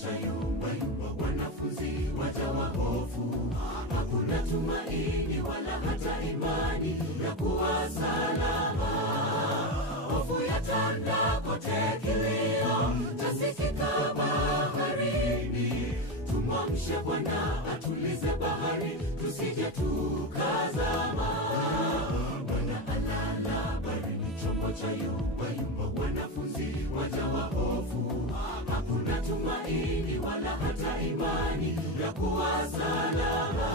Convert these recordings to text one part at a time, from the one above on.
cha yumba yumba, wanafunzi wajawa hofu. Hakuna tumaini wala hata imani ya kuwa salama. Hofu yatanda kote, kilio chasikika baharini. Tumwamshe Bwana atulize bahari, tusije tukazama. Bwana alala baharini, chombo cha yumba yumba, wanafunzi wajawa hofu. Hakuna tumaini wala hata imani ya kuwa salama.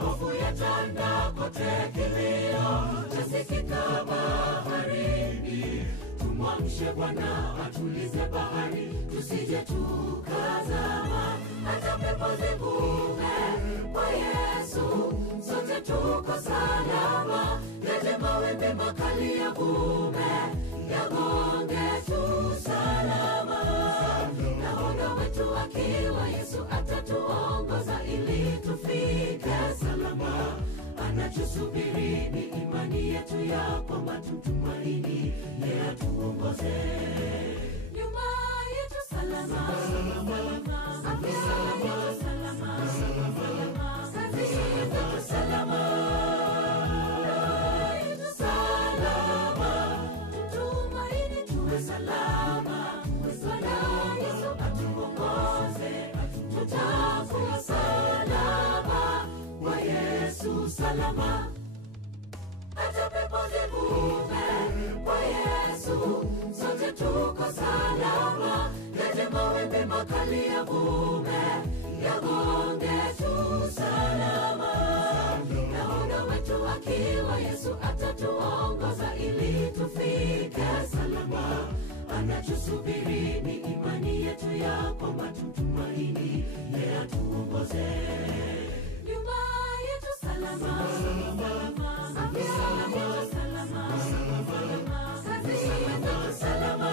Hofu yatanda kote, kilio chasikika baharini. Tumwamshe Bwana atulize bahari, tusije tukazama. Hata pepo zivume kwa Yesu, sote tuko salama. Yaje mawimbi makali yavume, yagonge tu salama. Nahodha wetu akiwa Yesu atatuongoza ili tufike salama. Anachosubiri ni imani yetu ya kwamba tutumaini yeye atuongoze. Nyuma yetu salama, afya yetu salama, kazi yetu salama, yetu salama. Tutumaini tuwe salama, Bwana Yesu atuongoze. Tutakuwa salama kwa Yesu salama. Hata pepo zivume kwa Yesu, sote tuko salama. Yaje mawimbi makali yavume, yagonge tu salama. Nahodha wetu akiwa Yesu atatuongoza ili tufike salama. Anachosubiri ni imani yetu ya kwamba tutumaini yeye atuongoze. Nyumba yetu salama, afya yetu salama, kazi yetu salama,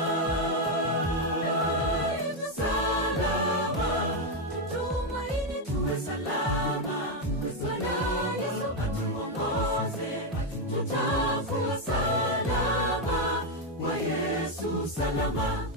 yetu salama. Tutumaini tuwe salama, Bwana Yesu atuongoze. Tutakuwa salama kwa Yesu salama.